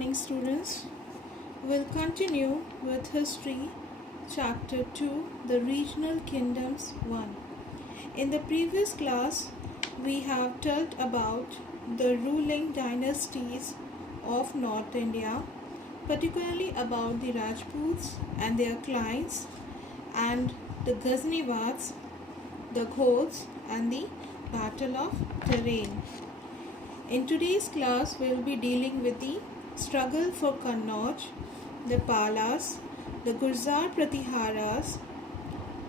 morning, students. We'll continue with History, Chapter 2, The Regional Kingdoms 1. In the previous class, we have told about the ruling dynasties of North India, particularly about the Rajputs and their clients, and the Ghaznavids, the Ghods, and the Battle of Terrain. In today's class, we will be dealing with the struggle for Kannauj, the Palas, the Gurjar Pratiharas,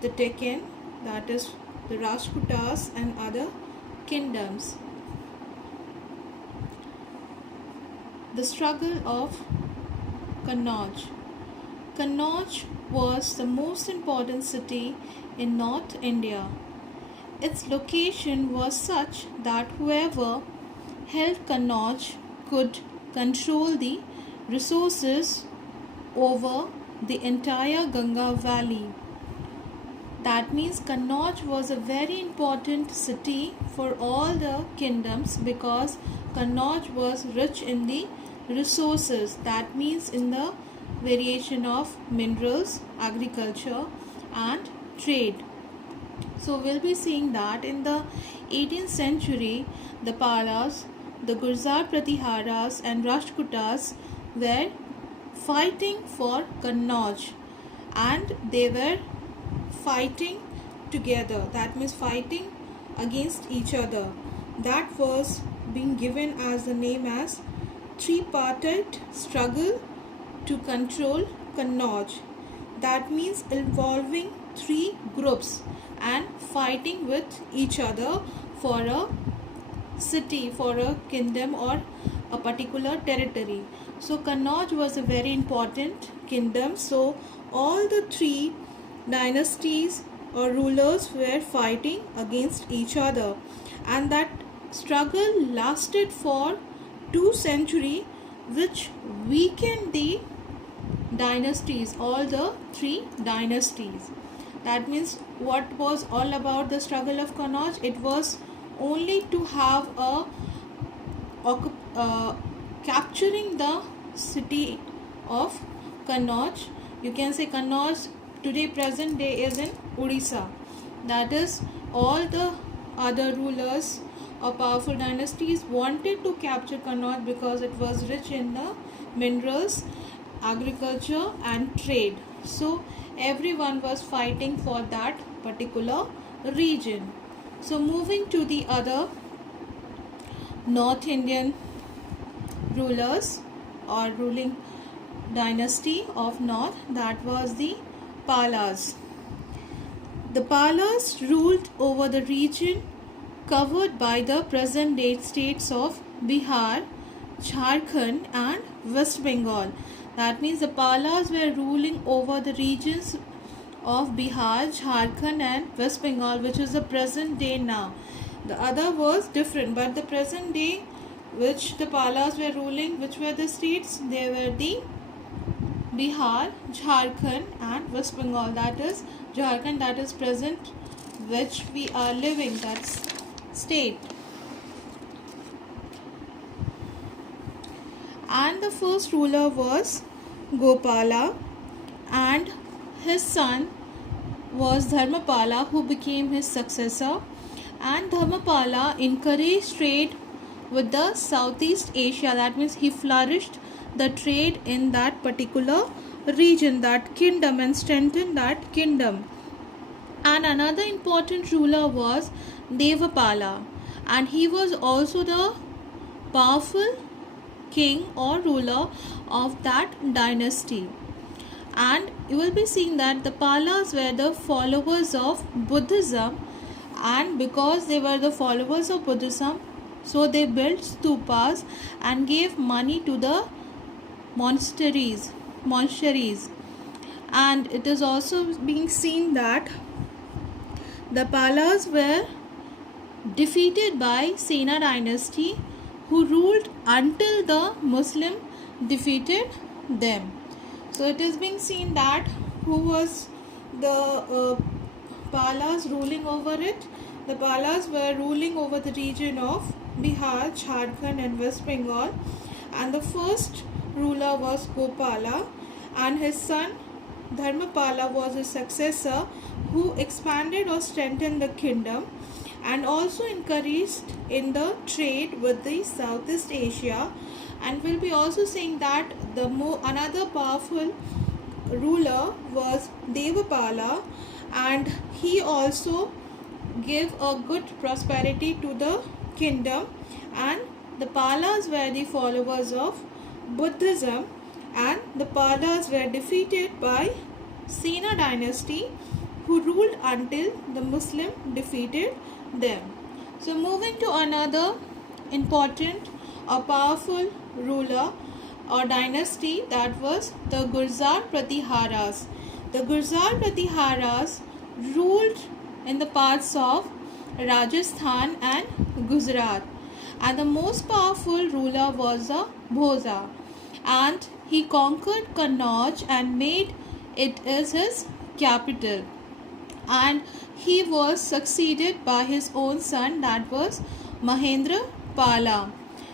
the Deccan, that is the Rajputas and other kingdoms. The struggle of Kannauj. Kannauj was the most important city in North India. Its location was such that whoever held Kannauj could control the resources over the entire Ganga valley. That means Kannauj was a very important city for all the kingdoms because Kannauj was rich in the resources. That means in the variation of minerals, agriculture and trade. So we'll be seeing that in the 18th century, the Palas, the Gurjar Pratiharas and Rajputas were fighting for Kannauj, and they were fighting together. That means fighting against each other. That was being given as the name as tripartite struggle to control Kannauj. That means involving three groups and fighting with each other for a city, for a kingdom or a particular territory. So Kannauj was a very important kingdom. So all the three dynasties or rulers were fighting against each other, and that struggle lasted for 2 centuries, which weakened the dynasties, all the three dynasties. That means what was all about the struggle of Kannauj? It was only to have capturing the city of Kannauj. You can say Kannauj today present day is in Odisha. That is, all the other rulers or powerful dynasties wanted to capture Kannauj because it was rich in the minerals, agriculture and trade. So everyone was fighting for that particular region. So moving to the other North Indian rulers or ruling dynasty of North, that was the Palas. The Palas ruled over the region covered by the present day states of Bihar, Jharkhand and West Bengal. That means the Palas were ruling over the regions of Bihar, Jharkhand and West Bengal, which is the present day now. The other was different, but the present day which the Palas were ruling, which were the states? They were the Bihar, Jharkhand and West Bengal. That is Jharkhand, that is present, which we are living, that's state. And the first ruler was Gopala, and his son was Dharmapala, who became his successor. And Dharmapala encouraged trade with the Southeast Asia. That means he flourished the trade in that particular region, that kingdom, and strengthened that kingdom. And another important ruler was Devapala, and he was also the powerful king or ruler of that dynasty. And you will be seeing that the Palas were the followers of Buddhism, and because they were the followers of Buddhism, so they built stupas and gave money to the monasteries. And it is also being seen that the Palas were defeated by Sena dynasty, who ruled until the Muslim defeated them. So it is being seen that who was the Palas ruling over it. The Palas were ruling over the region of Bihar, Jharkhand and West Bengal, and the first ruler ruler was Gopala, and his son Dharmapala was his successor, who expanded or strengthened the kingdom and also encouraged in the trade with the Southeast Asia. And we'll be also saying that another powerful ruler was Devapala, and he also gave a good prosperity to the kingdom. And the Palas were the followers of Buddhism, and the Palas were defeated by Sena dynasty, who ruled until the Muslim defeated them. So moving to another important or powerful ruler or dynasty, that was the Gurjar Pratiharas. The Gurjar Pratiharas ruled in the parts of Rajasthan and Gujarat, and the most powerful ruler was a Bhoja, and he conquered Kannauj and made it as his capital, and he was succeeded by his own son, that was Mahendra Pala.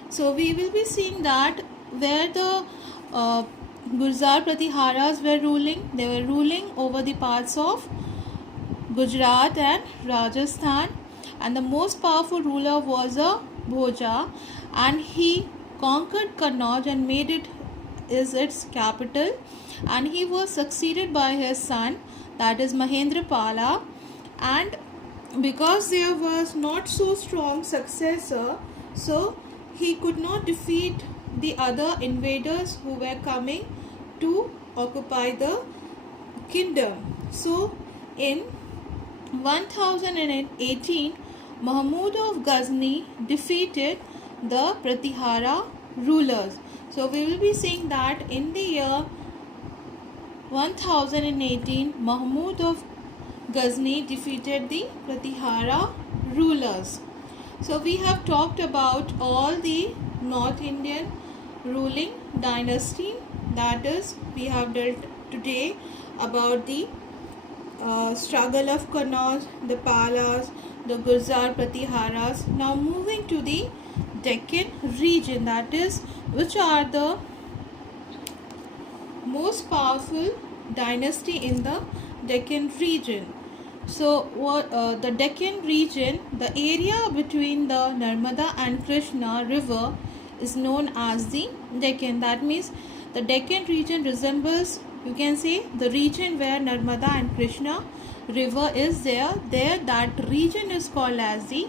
So we will be seeing that where the Gurjar Pratiharas were ruling, they were ruling over the parts of Gujarat and Rajasthan, and the most powerful ruler was a Bhoja, and he conquered Kannauj and made it is its capital, and he was succeeded by his son, that is Mahendra Pala. And because there was not so strong successor, so he could not defeat the other invaders who were coming to occupy the kingdom. So in 1018, Mahmud of Ghazni defeated the Pratihara rulers. So we will be seeing that in the year 1018, Mahmud of Ghazni defeated the Pratihara rulers. So we have talked about all the North Indian ruling dynasty, that is, we have dealt today about the struggle of Kannauj, the Palas, the Gurjar Pratiharas. Now moving to the Deccan region, that is, which are the most powerful dynasty in the Deccan region. So the Deccan region, the area between the Narmada and Krishna river is known as the Deccan. That means the Deccan region resembles, you can say, the region where Narmada and Krishna river is there. That region is called as the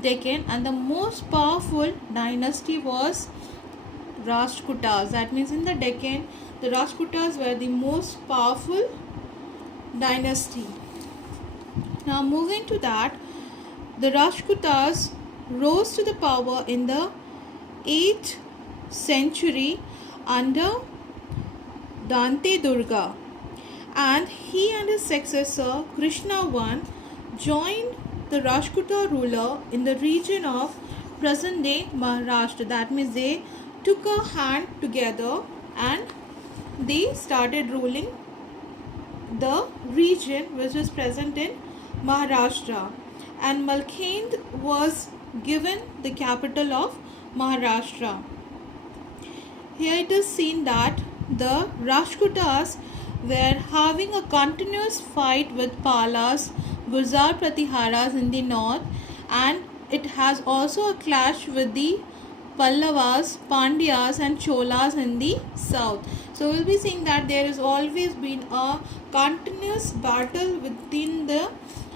Deccan, and the most powerful dynasty was Rashtrakutas. That means in the Deccan, the Rashtrakutas were the most powerful dynasty. Now moving to that, the Rashtrakutas rose to the power in the 8th century under Dante Durga, and he and his successor Krishna I joined the Rashtrakuta ruler in the region of present-day Maharashtra. That means they took a hand together and they started ruling the region which is present in Maharashtra, and Malkhind was given the capital of Maharashtra. Here it is seen that the Rashtrakutas were having a continuous fight with Palas, Gurjar Pratiharas in the north, and it has also a clash with the Pallavas, Pandyas and Cholas in the south. So we'll be seeing that there has always been a continuous battle within the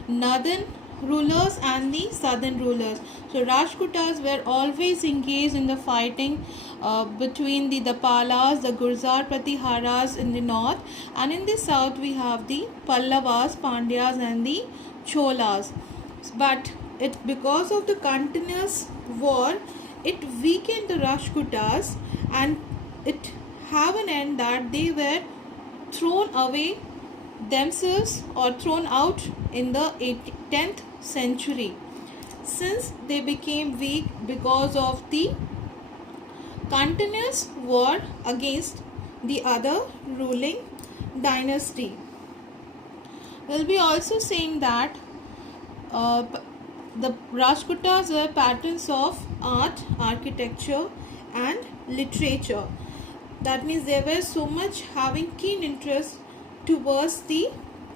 northern rulers and the southern rulers. So Rashtrakutas were always engaged in the fighting between the Palas, the Gurjar Pratiharas in the north, and in the south we have the Pallavas, Pandyas and the Cholas. But because of the continuous war, it weakened the Rashtrakutas, and it have an end that they were thrown away themselves or thrown out in the 10th century, since they became weak because of the continuous war against the other ruling dynasty. We'll be also saying that the Rashtrakutas were patterns of art, architecture and literature. That means they were so much having keen interest towards the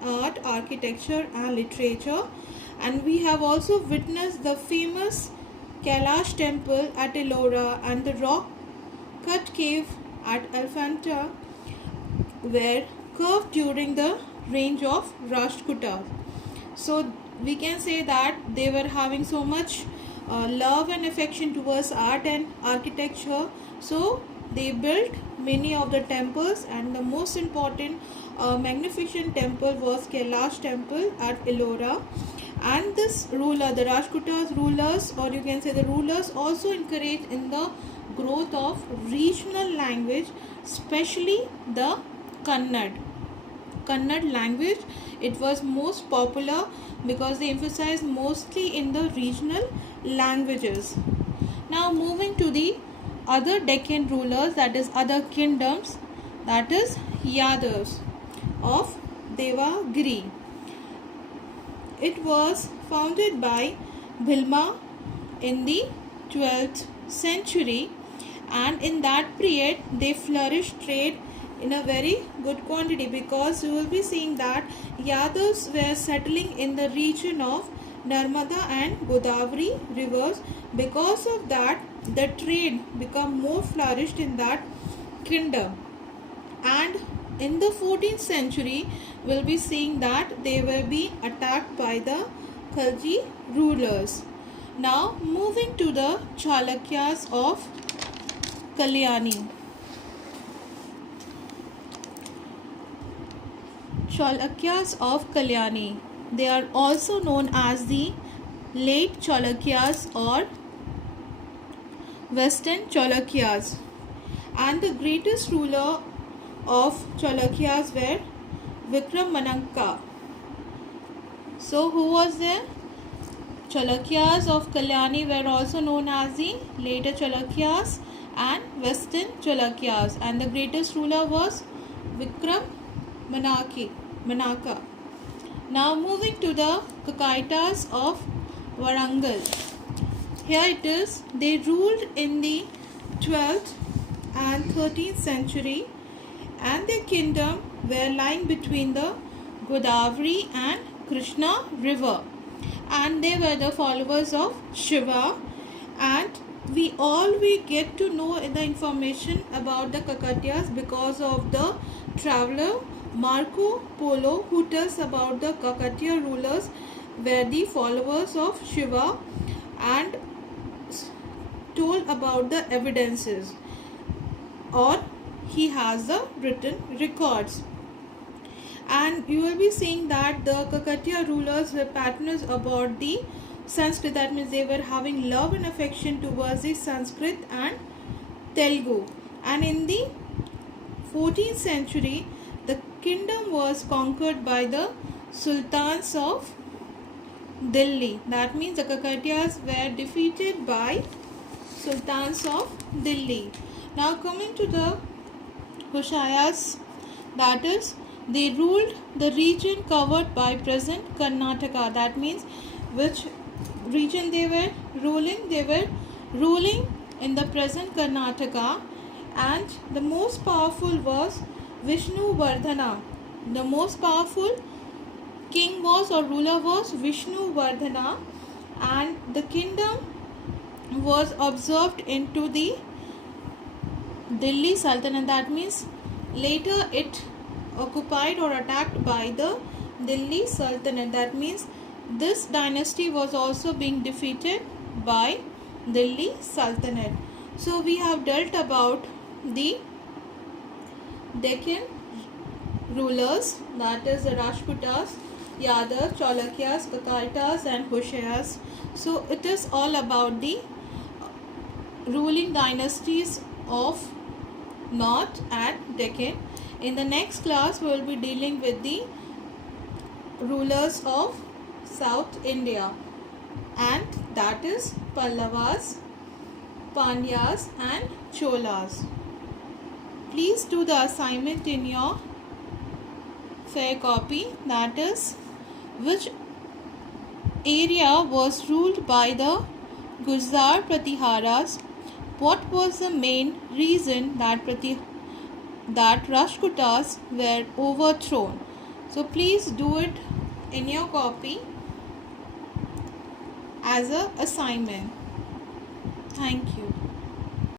art, architecture and literature. And we have also witnessed the famous Kailash temple at Ellora and the rock cut cave at Elephanta were curved during the reign of Rashtrakuta. So we can say that they were having so much love and affection towards art and architecture. So they built many of the temples, and the most important magnificent temple was Kailash temple at Ellora. And this ruler, the Rajputa's rulers, or you can say the rulers, also encouraged in the growth of regional language, especially the Kannada. Kannada language, it was most popular because they emphasized mostly in the regional languages. Now moving to the other Deccan rulers, that is other kingdoms, that is Yadavs of Devagiri. It was founded by Bhilma in the 12th century, and in that period they flourished trade in a very good quantity, because you will be seeing that Yadavs were settling in the region of Narmada and Godavari rivers. Because of that, the trade become more flourished in that kingdom. And in the 14th century, we'll be seeing that they were being attacked by the Khalji rulers. Now moving to the Chalukyas of Kalyani. Chalukyas of Kalyani. They are also known as the late Chalukyas or Western Chalukyas. And the greatest ruler of Chalukyas were Vikramanaka. So who was there? Chalukyas of Kalyani were also known as the later Chalukyas and Western Chalukyas, and the greatest ruler was Manaka. Now moving to the Kakaitas of Warangal. Here it is, they ruled in the 12th and 13th century, and their kingdom were lying between the Godavari and Krishna river, and they were the followers of Shiva. And we get to know the information about the Kakatiyas because of the traveler Marco Polo, who tells about the Kakatiya rulers were the followers of Shiva and told about the evidences, or he has the written records. And you will be seeing that the Kakatiya rulers were passionate about the Sanskrit. That means they were having love and affection towards the Sanskrit and Telugu. And in the 14th century, the kingdom was conquered by the Sultans of Delhi. That means the Kakatiyas were defeated by Sultans of Delhi. Now coming to the Hoshayas, that is, they ruled the region covered by present Karnataka. That means which region they were ruling? They were ruling in the present Karnataka, and the most powerful was Vishnu Vardhana. The most powerful king was or ruler was Vishnu Vardhana, and the kingdom was absorbed into the Delhi Sultanate. That means later it occupied or attacked by the Delhi Sultanate. That means this dynasty was also being defeated by Delhi Sultanate. So we have dealt about the Deccan rulers, that is the Rajputas, Yadav, Chalukyas, Kakaitas and Hoshayas. So it is all about the ruling dynasties of North and Deccan. In the next class we will be dealing with the rulers of South India, and that is Pallavas, Pandyas and Cholas. Please do the assignment in your fair copy, that is, which area was ruled by the Gujjar Pratiharas? What was the main reason that that Rashtrakutas were overthrown. So please do it in your copy as a assignment. Thank you.